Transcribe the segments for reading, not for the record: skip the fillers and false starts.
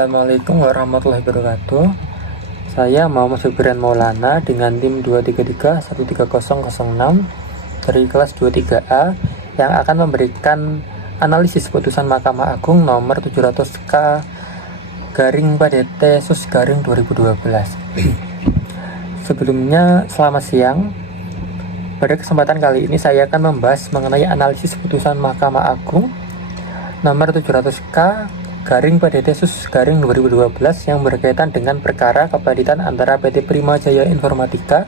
Assalamualaikum warahmatullahi wabarakatuh. Saya Muhammad Febrian Maulana dengan tim 233-13006 dari kelas 23A yang akan memberikan analisis putusan Mahkamah Agung nomor 700K garing PDT sus garing 2012. Sebelumnya, selamat siang. Pada kesempatan kali ini saya akan membahas mengenai analisis putusan Mahkamah Agung nomor 700K garing PDT sus garing 2012 yang berkaitan dengan perkara kepeditan antara PT Prima Jaya Informatika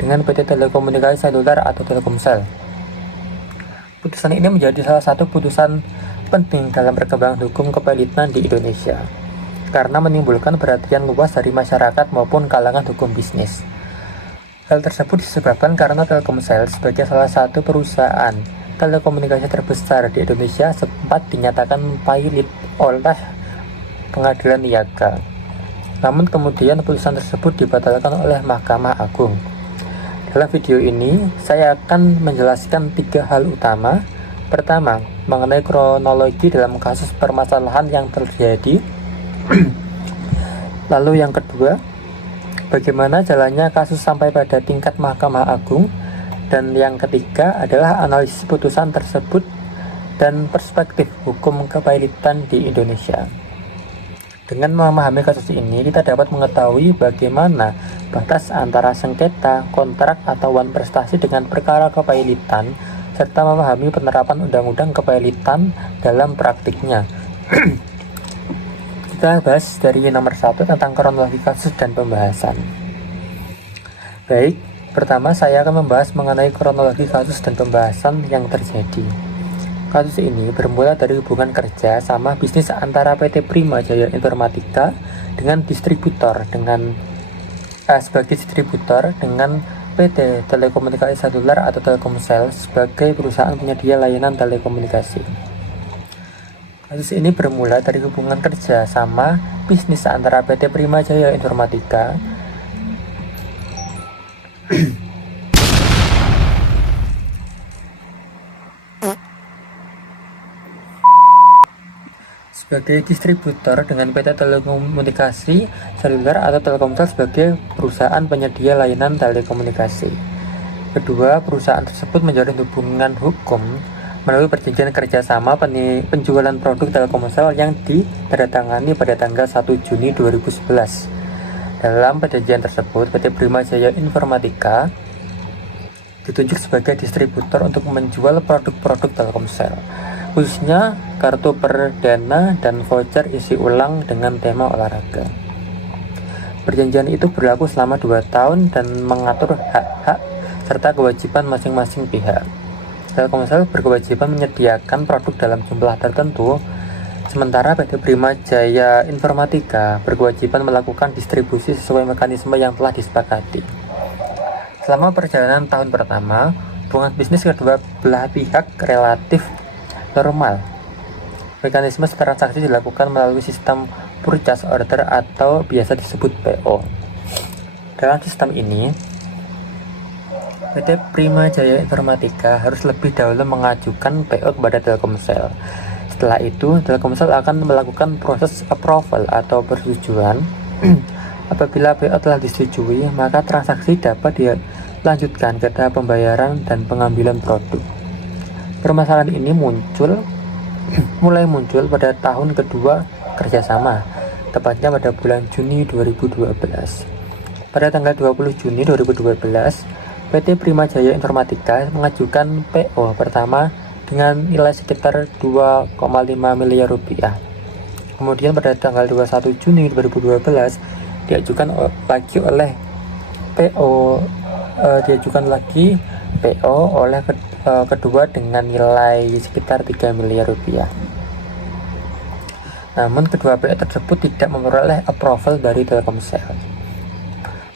dengan PT Telekomunikasi Seluler atau Telkomsel. Putusan ini menjadi salah satu putusan penting dalam perkembangan hukum kepeditan di Indonesia karena menimbulkan perhatian luas dari masyarakat maupun kalangan hukum bisnis. Hal tersebut disebabkan karena Telkomsel sebagai salah satu perusahaan telekomunikasi terbesar di Indonesia sempat dinyatakan pailit oleh pengadilan niaga. Namun kemudian putusan tersebut dibatalkan oleh Mahkamah Agung. Dalam video ini, saya akan menjelaskan 3 hal utama. Pertama, mengenai kronologi dalam kasus permasalahan yang terjadi. Lalu yang kedua, bagaimana jalannya kasus sampai pada tingkat Mahkamah Agung. Dan yang ketiga adalah analisis putusan tersebut dan perspektif hukum kepailitan di Indonesia. Dengan memahami kasus ini, kita dapat mengetahui bagaimana batas antara sengketa, kontrak, atau wan prestasi dengan perkara kepailitan, serta memahami penerapan undang-undang kepailitan dalam praktiknya. Kita bahas dari nomor 1 tentang kronologi kasus dan pembahasan. Baik, pertama saya akan membahas mengenai kronologi kasus dan pembahasan yang terjadi. Kasus ini bermula dari hubungan kerja sama bisnis antara PT Prima Jaya Informatika dengan sebagai distributor dengan PT Telekomunikasi Seluler atau Telkomsel sebagai perusahaan penyedia layanan telekomunikasi. Kasus ini bermula dari hubungan kerja sama bisnis antara PT Prima Jaya Informatika sebagai distributor dengan PT Telekomunikasi Seluler atau Telkomsel sebagai perusahaan penyedia layanan telekomunikasi. Kedua, perusahaan tersebut menjalin hubungan hukum melalui perjanjian kerjasama penjualan produk Telkomsel yang ditandatangani pada tanggal 1 Juni 2011. Dalam perjanjian tersebut, PT Prima Jaya Informatika ditunjuk sebagai distributor untuk menjual produk-produk Telkomsel, khususnya kartu perdana dan voucher isi ulang dengan tema olahraga. Perjanjian itu berlaku selama 2 tahun dan mengatur hak-hak serta kewajiban masing-masing pihak. Telkomsel berkewajiban menyediakan produk dalam jumlah tertentu, sementara PT Prima Jaya Informatika berkewajiban melakukan distribusi sesuai mekanisme yang telah disepakati. Selama perjalanan tahun pertama, hubungan bisnis kedua belah pihak relatif normal. Mekanisme transaksi dilakukan melalui sistem purchase order atau biasa disebut PO. Dalam sistem ini, PT Prima Jaya Informatika harus lebih dahulu mengajukan PO kepada Telkomsel. Setelah itu, Telkomsel akan melakukan proses approval atau persetujuan. Apabila PO telah disetujui, maka transaksi dapat dilanjutkan ke tahap pembayaran dan pengambilan produk. Permasalahan ini mulai muncul pada tahun kedua kerjasama, tepatnya pada bulan Juni 2012. Pada tanggal 20 Juni 2012, PT Prima Jaya Informatika mengajukan PO pertama dengan nilai sekitar 2,5 miliar rupiah. Kemudian pada tanggal 21 Juni 2012 diajukan lagi PO oleh kedua dengan nilai sekitar 3 miliar rupiah. Namun kedua PO tersebut tidak memperoleh approval dari Telkomsel.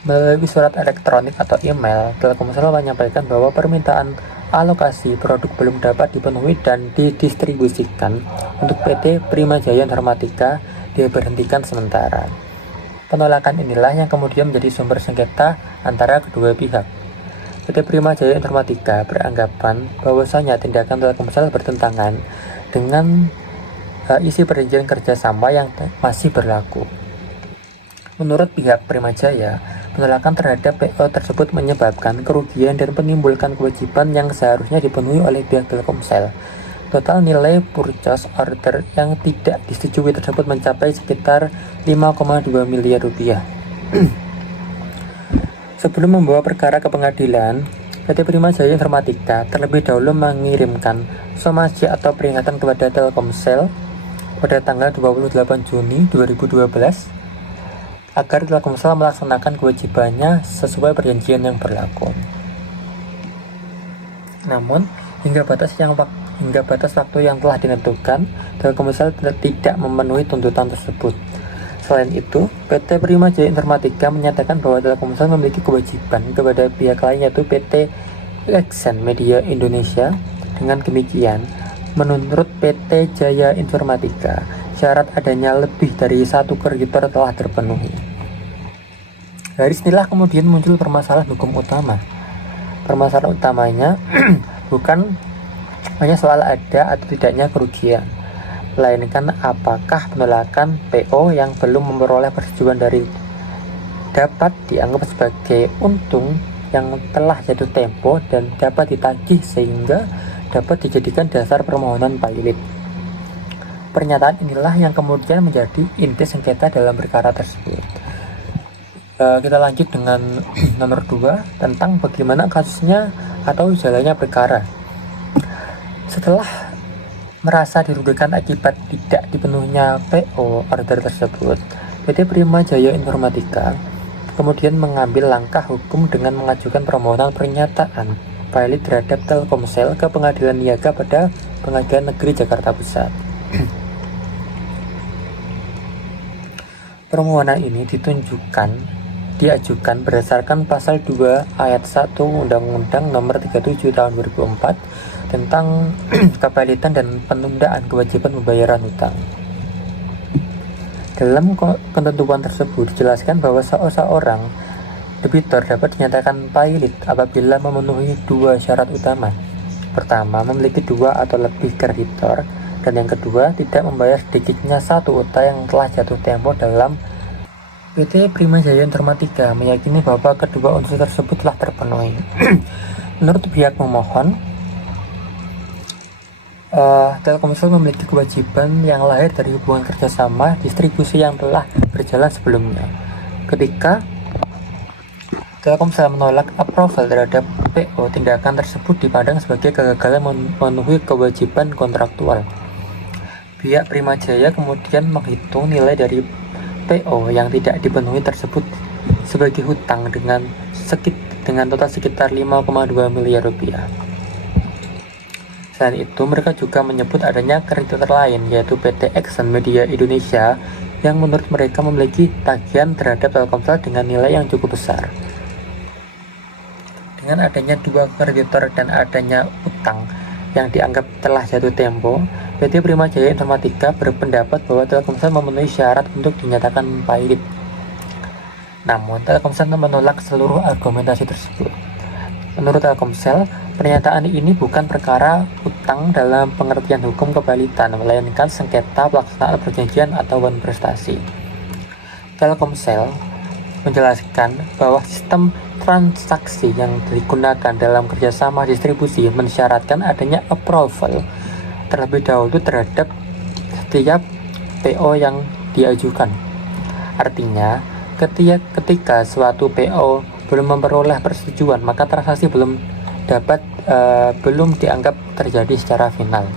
Melalui surat elektronik atau email, Telkomsel menyampaikan bahwa permintaan alokasi produk belum dapat dipenuhi dan didistribusikan untuk PT Prima Jaya Informatika diberhentikan sementara. Penolakan inilah yang kemudian menjadi sumber sengketa antara kedua pihak. PT Prima Jaya Informatika beranggapan bahwasanya tindakan Telkomsel bertentangan dengan isi perjanjian kerjasama yang masih berlaku. Menurut pihak Primajaya, penolakan terhadap PO tersebut menyebabkan kerugian dan menimbulkan kewajiban yang seharusnya dipenuhi oleh pihak Telkomsel. Total nilai purchase order yang tidak disetujui tersebut mencapai sekitar 5,2 miliar rupiah. Sebelum membawa perkara ke pengadilan, PT Primajaya Informatika terlebih dahulu mengirimkan somasi atau peringatan kepada Telkomsel pada tanggal 28 Juni 2012 agar Telkomsel melaksanakan kewajibannya sesuai perjanjian yang berlaku. Namun, hingga batas waktu yang telah ditentukan, Telkomsel tidak memenuhi tuntutan tersebut. Selain itu, PT Primajaya Informatika menyatakan bahwa Telkomsel memiliki kewajiban kepada pihak lain yaitu PT Exxon Media Indonesia. Dengan demikian, menurut PT Jaya Informatika, syarat adanya lebih dari satu kreditor telah terpenuhi. Dari sinilah kemudian muncul permasalahan hukum utama. Permasalahan utamanya bukan hanya soal ada atau tidaknya kerugian, melainkan apakah penolakan PO yang belum memperoleh persetujuan dari dapat dianggap sebagai untung yang telah jatuh tempo dan dapat ditagih sehingga dapat dijadikan dasar permohonan pilot. Pernyataan inilah yang kemudian menjadi inti sengketa dalam perkara tersebut. Kita lanjut dengan nomor 2 tentang bagaimana kasusnya atau jalannya perkara. Setelah merasa dirugikan akibat tidak dipenuhinya PO order tersebut, PT Primajaya Informatika kemudian mengambil langkah hukum dengan mengajukan permohonan pernyataan pilot terhadap Telkomsel ke Pengadilan Niaga pada Pengadilan Negeri Jakarta Pusat. Permohonan ini diajukan berdasarkan pasal 2 ayat 1 Undang-Undang Nomor 37 Tahun 2004 tentang kepalitan dan penundaan kewajiban pembayaran hutang. Dalam ketentuan tersebut dijelaskan bahwa seorang debitur dapat dinyatakan pilot apabila memenuhi 2 syarat utama. Pertama, memiliki 2 atau lebih kreditor, dan yang kedua, tidak membayar sedikitnya 1 utang yang telah jatuh tempo dalam. PT Primajaya Informatika meyakini bahwa kedua unsur tersebut telah terpenuhi. Menurut pihak pemohon, Telkomsel memiliki kewajiban yang lahir dari hubungan kerjasama distribusi yang telah berjalan sebelumnya. Ketika Telkomsel menolak approval terhadap PO, tindakan tersebut dipandang sebagai kegagalan memenuhi kewajiban kontraktual. Pihak Primajaya kemudian menghitung nilai dari PO yang tidak dipenuhi tersebut sebagai hutang dengan total sekitar 5,2 miliar rupiah. Selain itu, mereka juga menyebut adanya kreditor lain yaitu PT Exxon Media Indonesia yang menurut mereka memiliki tagihan terhadap Telkomsel dengan nilai yang cukup besar. Dengan adanya 2 kreditor dan adanya utang yang dianggap telah jatuh tempo, PT Primajaya Informatika berpendapat bahwa Telkomsel memenuhi syarat untuk dinyatakan pilot. Namun, Telkomsel menolak seluruh argumentasi tersebut. Menurut Telkomsel, pernyataan ini bukan perkara utang dalam pengertian hukum kepalitan, melainkan sengketa pelaksanaan perjanjian atau wan prestasi. Telkomsel menjelaskan bahwa sistem transaksi yang digunakan dalam kerjasama distribusi mensyaratkan adanya approval terlebih dahulu terhadap setiap PO yang diajukan. Artinya, ketika suatu PO belum memperoleh persetujuan, maka transaksi belum dianggap terjadi secara final.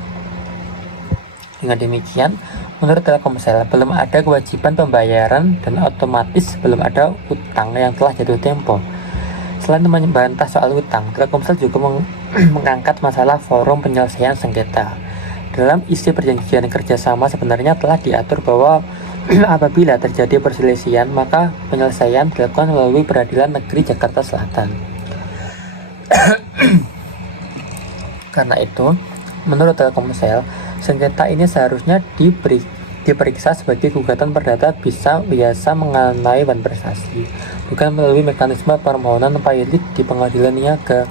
Dengan demikian, menurut Telkomsel belum ada kewajiban pembayaran dan otomatis belum ada utang yang telah jatuh tempo. Selain membantah soal utang, Telkomsel juga mengangkat masalah forum penyelesaian sengketa. Dalam isi perjanjian kerjasama sebenarnya telah diatur bahwa apabila terjadi perselisihan, maka penyelesaian dilakukan melalui Pengadilan Negeri Jakarta Selatan. Karena itu, menurut Telkomsel, sengketa ini seharusnya diperiksa sebagai gugatan perdata biasa mengenai wan prestasi, bukan melalui mekanisme permohonan pilot di Pengadilan Niaga.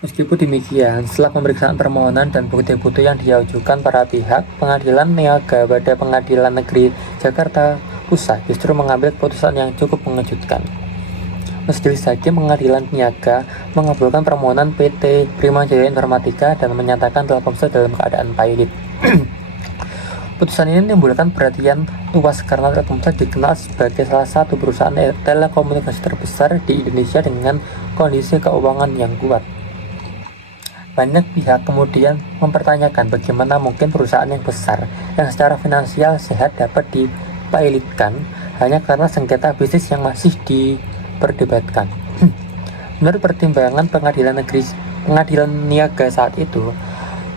Meskipun demikian, setelah pemeriksaan permohonan dan bukti-bukti yang diajukan para pihak, Pengadilan Niaga pada Pengadilan Negeri Jakarta Pusat justru mengambil keputusan yang cukup mengejutkan. Majelis Hakim Pengadilan Niaga mengabulkan permohonan PT Primajaya Informatika dan menyatakan Telkomsel dalam keadaan pilot. Putusan ini menimbulkan perhatian luas karena Telkomsel dikenal sebagai salah satu perusahaan telekomunikasi terbesar di Indonesia dengan kondisi keuangan yang kuat. Banyak pihak kemudian mempertanyakan bagaimana mungkin perusahaan yang besar yang secara finansial sehat dapat dipilotkan hanya karena sengketa bisnis yang masih diperdebatkan. Menurut pertimbangan Pengadilan Niaga saat itu,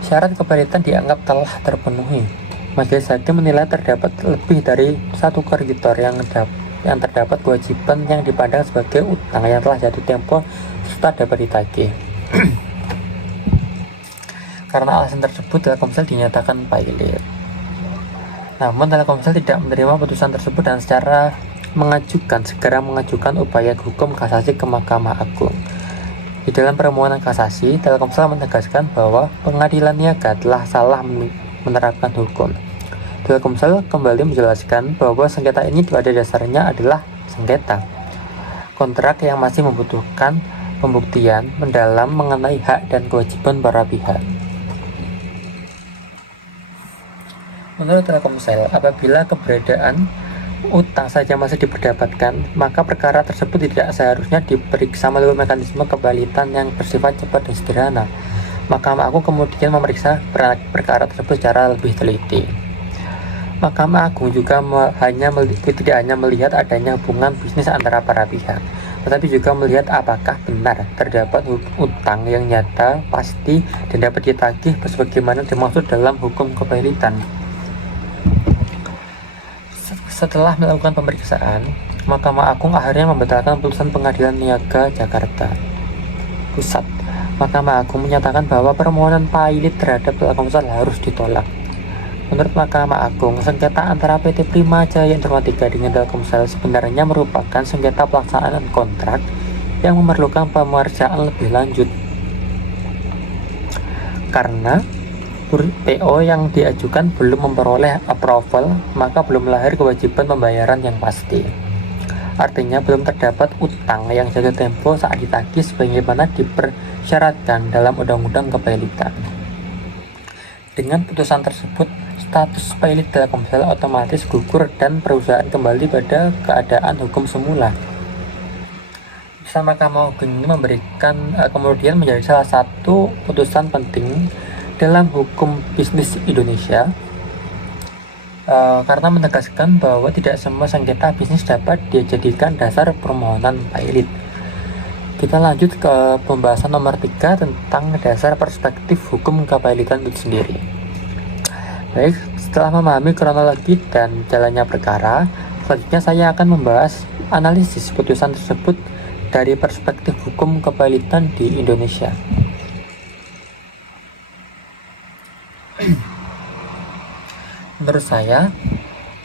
syarat kepilotan dianggap telah terpenuhi. Majelis Hakim menilai terdapat lebih dari satu kreditor yang terdapat kewajiban yang dipandang sebagai utang yang telah jatuh tempo serta dapat ditagih. Karena alasan tersebut, Telkomsel dinyatakan pilot. Namun Telkomsel tidak menerima putusan tersebut dan segera mengajukan upaya hukum kasasi ke Mahkamah Agung. Di dalam permohonan kasasi, Telkomsel menegaskan bahwa Pengadilan Niaga telah salah menerapkan hukum. Telkomsel kembali menjelaskan bahwa sengketa ini pada dasarnya adalah sengketa kontrak yang masih membutuhkan pembuktian mendalam mengenai hak dan kewajiban para pihak. Menurut Telkomsel, apabila keberadaan utang saja masih diperdebatkan, maka perkara tersebut tidak seharusnya diperiksa melalui mekanisme kepilotan yang bersifat cepat dan sederhana. Mahkamah Agung kemudian memeriksa perkara tersebut secara lebih teliti. Mahkamah Agung juga tidak hanya melihat adanya hubungan bisnis antara para pihak, tetapi juga melihat apakah benar terdapat utang yang nyata, pasti, dan dapat ditagih sebagaimana dimaksud dalam hukum kepilotan. Setelah melakukan pemeriksaan, Mahkamah Agung akhirnya membatalkan putusan Pengadilan Niaga Jakarta Pusat. Mahkamah Agung menyatakan bahwa permohonan pilot terhadap Telkomsel harus ditolak. Menurut Mahkamah Agung, sengketa antara PT Primajaya Informatika dengan Telkomsel sebenarnya merupakan sengketa pelaksanaan kontrak yang memerlukan pemeriksaan lebih lanjut. Karena PO yang diajukan belum memperoleh approval, maka belum lahir kewajiban pembayaran yang pasti. Artinya belum terdapat utang yang jatuh tempo saat ditagih sebagaimana dipersyaratkan dalam Undang-Undang Kepilotan. Dengan putusan tersebut, status pilot Telkomsel otomatis gugur dan perusahaan kembali pada keadaan hukum semula. Mahkamah Agung ini kemudian menjadi salah satu putusan penting dalam hukum bisnis Indonesia karena menegaskan bahwa tidak semua sengketa bisnis dapat dijadikan dasar permohonan pilot. Kita lanjut ke pembahasan nomor 3 tentang dasar perspektif hukum kepilotan itu sendiri. Baik, setelah memahami kronologi dan jalannya perkara, selanjutnya saya akan membahas analisis putusan tersebut dari perspektif hukum kepilotan di Indonesia. Menurut saya,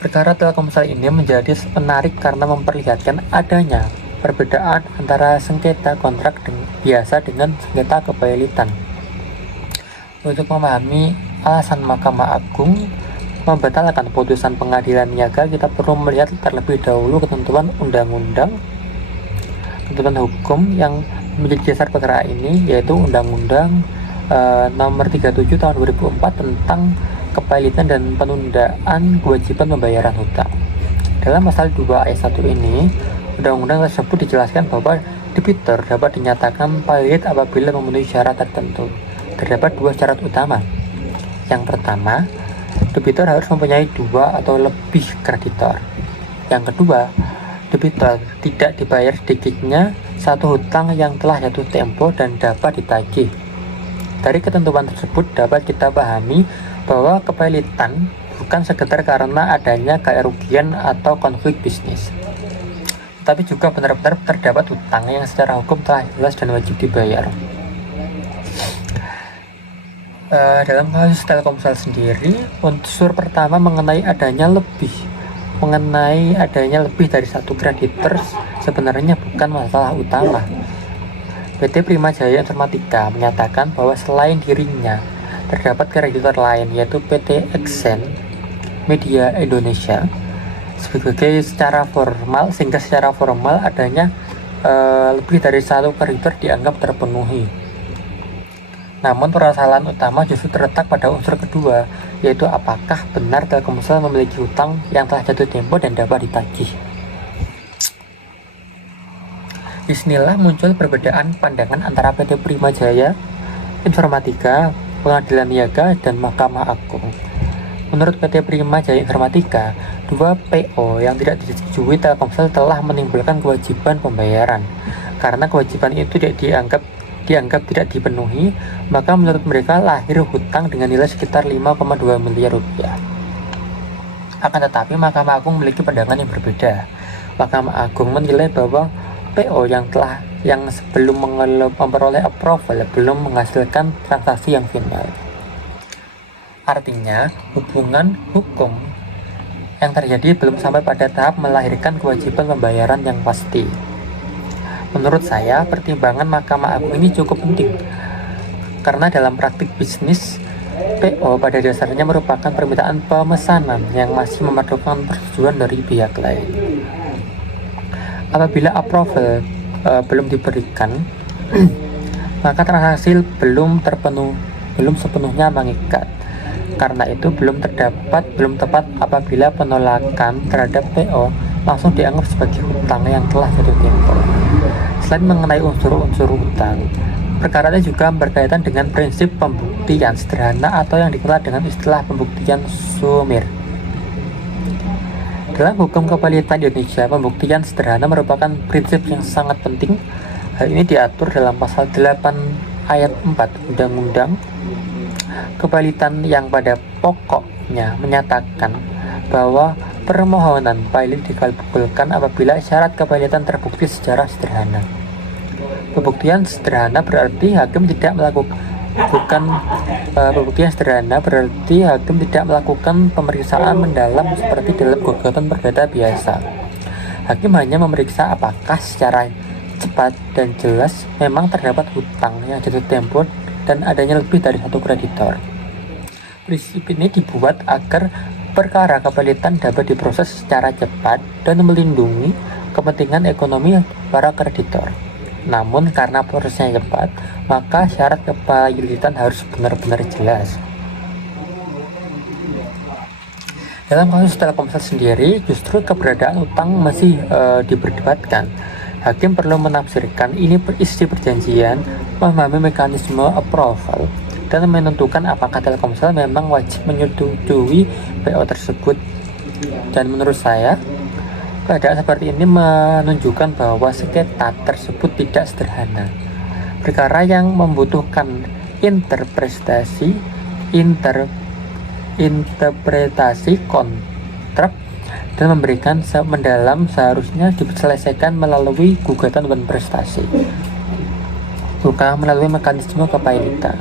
perkara Telkomsel ini menjadi menarik karena memperlihatkan adanya perbedaan antara sengketa kontrak biasa dengan sengketa kepilotan. Untuk memahami alasan Mahkamah Agung membatalkan putusan Pengadilan Niaga, kita perlu melihat terlebih dahulu ketentuan undang-undang, ketentuan hukum yang menjadi dasar perkara ini, yaitu Undang-Undang Nomor 37 Tahun 2004 tentang kepilotan dan penundaan kewajiban pembayaran hutang. Dalam pasal 2 ayat 1 ini, undang-undang tersebut dijelaskan bahwa debitur dapat dinyatakan pilot apabila memenuhi syarat tertentu. Terdapat dua syarat utama. Yang pertama, debitur harus mempunyai 2 atau lebih kreditor. Yang kedua, debitur tidak dibayar sedikitnya satu hutang yang telah jatuh tempo dan dapat ditagih. Dari ketentuan tersebut dapat kita pahami bahwa kepilotan bukan sekedar karena adanya kerugian atau konflik bisnis, tetapi juga benar-benar terdapat hutang yang secara hukum telah jelas dan wajib dibayar. Dalam kasus Telkomsel sendiri, unsur pertama mengenai adanya lebih dari satu kreditor sebenarnya bukan masalah utama. PT Prima Jaya Informatika menyatakan bahwa selain dirinya, terdapat kreditor lain yaitu PT Exxon Media Indonesia sebagai secara formal, sehingga secara formal adanya lebih dari satu kreditor dianggap terpenuhi. Namun permasalahan utama justru terletak pada unsur kedua, yaitu apakah benar Telkomsel memiliki hutang yang telah jatuh tempo dan dapat ditagih. Disinilah muncul perbedaan pandangan antara PT Prima Jaya Informatika, Pengadilan Niaga, dan Mahkamah Agung. Menurut PT Prima Jaya Informatika, dua PO yang tidak disetujui Telkomsel telah menimbulkan kewajiban pembayaran. Karena kewajiban itu dianggap tidak dipenuhi, maka menurut mereka lahir hutang dengan nilai sekitar 5,2 miliar rupiah. Akan tetapi Mahkamah Agung memiliki pandangan yang berbeda. Mahkamah Agung menilai bahwa PO yang sebelum memperoleh approval belum menghasilkan transaksi yang final. Artinya, hubungan hukum yang terjadi belum sampai pada tahap melahirkan kewajiban pembayaran yang pasti. Menurut saya, pertimbangan Mahkamah Agung ini cukup penting karena dalam praktik bisnis, PO pada dasarnya merupakan permintaan pemesanan yang masih memerlukan persetujuan dari pihak lain. Apabila approval belum diberikan, maka transaksi belum sepenuhnya mengikat. Karena itu belum tepat apabila penolakan terhadap PO langsung dianggap sebagai hutang yang telah jatuh tempo. Selain mengenai unsur-unsur hutang, perkara ini juga berkaitan dengan prinsip pembuktian sederhana atau yang dikenal dengan istilah pembuktian sumir. Dalam hukum kepalitan Indonesia, pembuktian sederhana merupakan prinsip yang sangat penting. Hal ini diatur dalam pasal 8 ayat 4 Undang-Undang Kepalitan yang pada pokoknya menyatakan bahwa permohonan pilot dikabulkan apabila syarat kepalitan terbukti secara sederhana. Pembuktian sederhana berarti hakim tidak melakukan pemeriksaan mendalam seperti dalam gugatan perdata biasa. Hakim hanya memeriksa apakah secara cepat dan jelas memang terdapat hutang yang jatuh tempo dan adanya lebih dari satu kreditor. Prinsip ini dibuat agar perkara kepalitan dapat diproses secara cepat dan melindungi kepentingan ekonomi para kreditor. Namun karena prosesnya cepat, maka syarat kepalitan harus benar-benar jelas. Dalam kasus Telkomsel sendiri, justru keberadaan utang masih diperdebatkan. Hakim perlu menafsirkan isi perjanjian, memahami mekanisme approval, dan menentukan apakah Telkomsel memang wajib menyetujui PO tersebut. Dan menurut saya, keadaan seperti ini menunjukkan bahwa sengketa tersebut tidak sederhana. Perkara yang membutuhkan interpretasi kontrak dan memberikan mendalam seharusnya diselesaikan melalui gugatan wan prestasi, bukan melalui mekanisme kepalitan.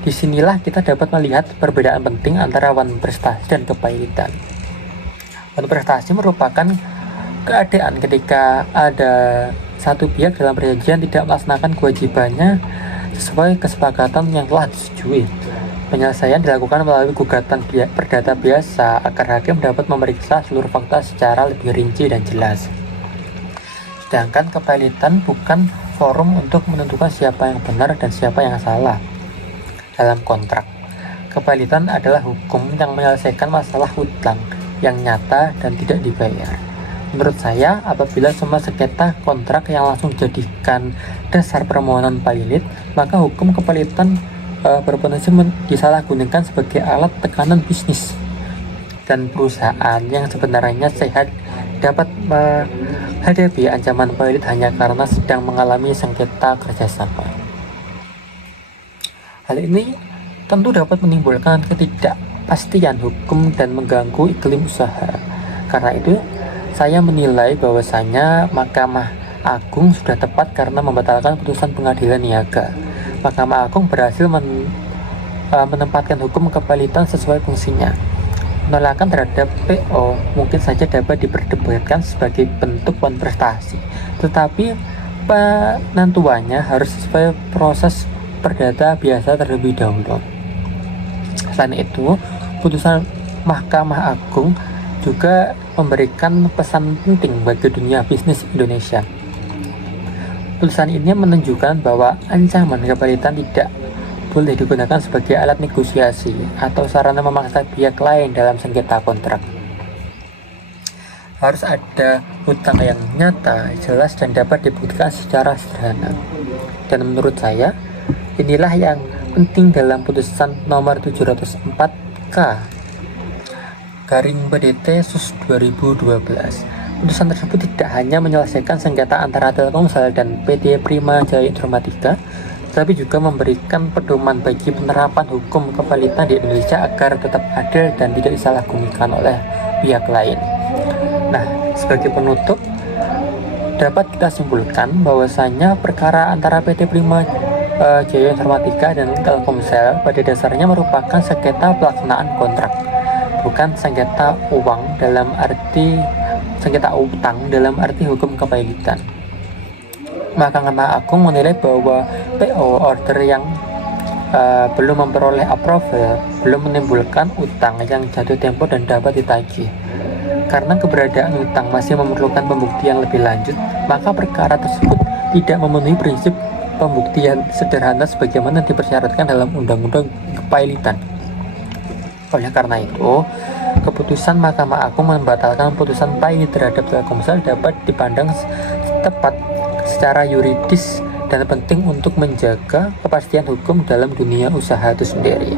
Disinilah kita dapat melihat perbedaan penting antara wan prestasi dan kepalitan. Wan prestasi merupakan keadaan ketika ada satu pihak dalam perjanjian tidak melaksanakan kewajibannya sesuai kesepakatan yang telah disetujui. Penyelesaian dilakukan melalui gugatan perdata biasa agar hakim dapat memeriksa seluruh fakta secara lebih rinci dan jelas. Sedangkan kepalitan bukan forum untuk menentukan siapa yang benar dan siapa yang salah dalam kontrak. Kepalitan adalah hukum yang menyelesaikan masalah hutang yang nyata dan tidak dibayar. Menurut saya, apabila semua sengketa kontrak yang langsung dijadikan dasar permohonan pilot, maka hukum kepalitan berpotensi disalahgunakan sebagai alat tekanan bisnis, dan perusahaan yang sebenarnya sehat dapat menghadapi ancaman pilot hanya karena sedang mengalami sengketa kerjasama. Hal ini tentu dapat menimbulkan ketidakpastian hukum dan mengganggu iklim usaha. Karena itu, saya menilai bahwasanya Mahkamah Agung sudah tepat karena membatalkan putusan Pengadilan Niaga. Mahkamah Agung berhasil menempatkan hukum kepalitan sesuai fungsinya. Penolakan terhadap PO mungkin saja dapat diperdebatkan sebagai bentuk wan prestasi, tetapi penentuannya harus sesuai proses perdata biasa terlebih dahulu. Selain itu, putusan Mahkamah Agung juga memberikan pesan penting bagi dunia bisnis Indonesia. Putusan ini menunjukkan bahwa ancaman kepalitan tidak boleh digunakan sebagai alat negosiasi atau sarana memaksa pihak lain dalam sengketa kontrak. Harus ada hutang yang nyata, jelas, dan dapat dibuktikan secara sederhana. Dan menurut saya, inilah yang penting dalam putusan nomor 704K garing PDT Sus 2012. Putusan tersebut tidak hanya menyelesaikan sengketa antara Telkomsel dan PT Prima Jaya Informatika, tapi juga memberikan pedoman bagi penerapan hukum kepalitan di Indonesia agar tetap adil dan tidak disalahgunakan oleh pihak lain. Nah, sebagai penutup, dapat kita simpulkan bahwasanya perkara antara PT Prima Jaya Informatika dan Telkomsel pada dasarnya merupakan sengketa pelaksanaan kontrak, bukan sengketa uang dalam arti sengketa utang dalam arti hukum kepalitan. Mahkamah Agung menilai bahwa PO order yang belum memperoleh approval belum menimbulkan utang yang jatuh tempo dan dapat ditagih. Karena keberadaan utang masih memerlukan pembuktian lebih lanjut, maka perkara tersebut tidak memenuhi prinsip pembuktian sederhana sebagaimana dipersyaratkan dalam Undang-Undang Kepalitan. Oleh karena itu, keputusan Mahkamah Agung membatalkan putusan PAI terhadap Telkomsel dapat dipandang tepat secara yuridis dan penting untuk menjaga kepastian hukum dalam dunia usaha itu sendiri.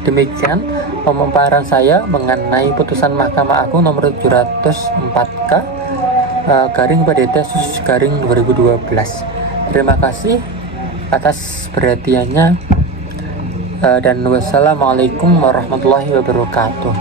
Demikian pemaparan saya mengenai putusan Mahkamah Agung nomor 704K garing PDT Sus garing 2012. Terima kasih atas perhatiannya dan wassalamualaikum warahmatullahi wabarakatuh.